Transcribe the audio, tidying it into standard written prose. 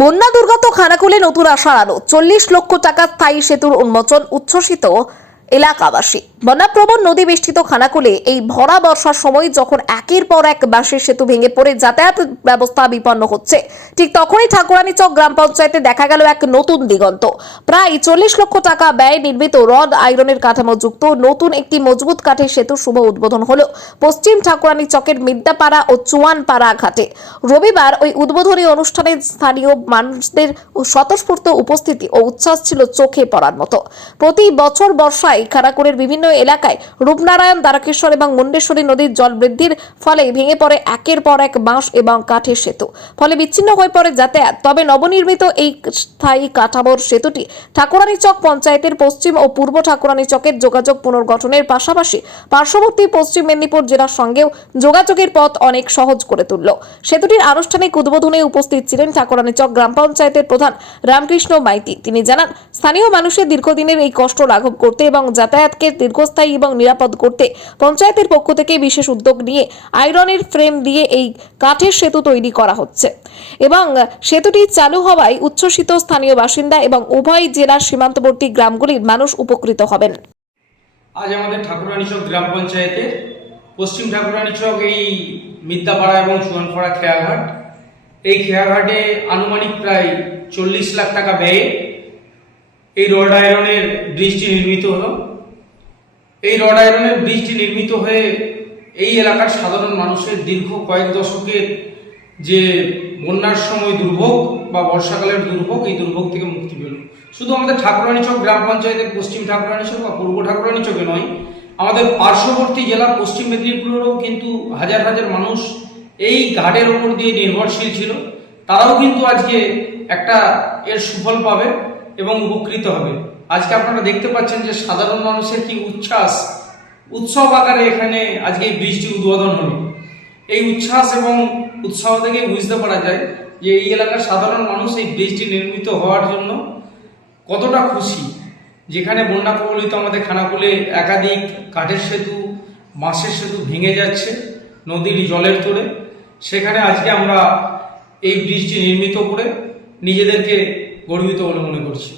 বন্যা দুর্গত খানাকুলে নতুন আশার আলো। 40 লক্ষ টাকা স্থায়ী সেতুর উন্মোচন, উচ্ছ্বসিত এলাকাবাসী। বন্যাপ্রবণ নদী বেষ্টিত খানাকুলে এই ভরা বর্ষার সময় যখন একের পর এক বাঁশের সেতু ভেঙে পড়ে যাতায়াত ব্যবস্থা বিপন্ন হচ্ছে, ঠিক তখনই ঠাকুরানীচক গ্রাম পঞ্চায়েতে দেখা গেল এক নতুন দিগন্ত। প্রায় 40 লক্ষ টাকা ব্যয় নির্মিত রড আয়রনের কাঠামোযুক্ত নতুন একটি মজবুত কাঠের সেতুর শুভ উদ্বোধন হলো পশ্চিম ঠাকুরানীচকের মিদ্যাপাড়া ও চুয়ানপাড়া ঘাটে। রবিবার ওই উদ্বোধনী অনুষ্ঠানে স্থানীয় মানুষদের স্বতঃস্ফূর্ত উপস্থিতি ও উচ্ছ্বাস ছিল চোখে পড়ার মতো। প্রতি বছর বর্ষায় খানাকুলের বিভিন্ন এলাকায় রূপনারায়ণ, দ্বারকেশ্বর এবং মুন্ডেশ্বরী নদীর জল বৃদ্ধির ফলে ভেঙে পড়ে একের পর এক বাঁশ এবং কাঠের সেতু, ফলে বিচ্ছিন্ন হয়ে পড়ে যাতায়াত। তবে নবনির্মিত এই স্থায়ী কাঠামোর সেতুটি ঠাকুরানীচক পঞ্চায়েতের পশ্চিম ও পূর্ব ঠাকুরানীচকের যোগাযোগ পুনর্গঠনের পাশাপাশি পার্শ্ববর্তী পশ্চিম মেদিনীপুর জেলার সঙ্গেও যোগাযোগের পথ অনেক সহজ করে তুলল। সেতুটির আনুষ্ঠানিক উদ্বোধনে উপস্থিত ছিলেন ঠাকুরানীচক গ্রাম পঞ্চায়েতের প্রধান রামকৃষ্ণ মাইতি। তিনি জানান, স্থানীয় মানুষের দীর্ঘদিনের এই কষ্ট লাঘব করতে এবং যাতায়াতকে দীর্ঘস্থায়ী এবং নিরাপদ করতে পঞ্চায়েতের পক্ষ থেকে বিশেষ উদ্যোগ নিয়ে আয়রনের ফ্রেম দিয়ে এই কাঠের সেতু তৈরি করা হচ্ছে এবং সেতুটি চালু হওয়ায় উচ্ছ্বসিত স্থানীয় বাসিন্দা এবং উভয় জেলার সীমান্তবর্তী গ্রামগুলির মানুষ উপকৃত হবেন। আজ আমাদের ঠাকুরানীচক গ্রাম পঞ্চায়েতের পশ্চিম ঠাকুরানীচক এই মিদ্যাপাড়া এবং চুয়ানপাড়া খেয়াঘাট, এই খেয়াঘাটে আনুমানিক প্রায় 40 লাখ টাকা ব্যয়ে এই রড আয়রনের ব্রিজটি নির্মিত হলো। এই রড আয়রনের ব্রিজটি নির্মিত হয়ে এই এলাকার সাধারণ মানুষের দীর্ঘ কয়েক দশকের যে বন্যার সময় দুর্ভোগ বা বর্ষাকালের দুর্ভোগ, এই দুর্ভোগ থেকে মুক্তি পেল। শুধু আমাদের ঠাকুরানীচক গ্রাম পঞ্চায়েতের পশ্চিম ঠাকুরানীচক বা পূর্ব ঠাকুরানীচকে নয়, আমাদের পার্শ্ববর্তী জেলা পশ্চিম মেদিনীপুরেরও কিন্তু হাজার হাজার মানুষ এই ঘাটের ওপর দিয়ে নির্ভরশীল ছিল। তারাও কিন্তু আজকে একটা এর সুফল পাবে এবং উপকৃত হবে। আজকে আপনারা দেখতে পাচ্ছেন যে সাধারণ মানুষের কি উচ্ছ্বাস, উৎসব আকারে এখানে আজকে এই ব্রিজটি উদ্বোধন হলো। এই উচ্ছ্বাস এবং উৎসাহ থেকে বুঝতে পারা যায় যে এই এলাকার সাধারণ মানুষ এই ব্রিজটি নির্মিত হওয়ার জন্য কতটা খুশি। যেখানে বন্যা কবলিত আমাদের খানাকুলে একাধিক কাঠের সেতু, বাঁশের সেতু ভেঙে যাচ্ছে নদীর জলের তোড়ে, সেখানে আজকে আমরা এই ব্রিজটি নির্মিত করে নিজেদেরকে গর্বিত বলে মনে করছি।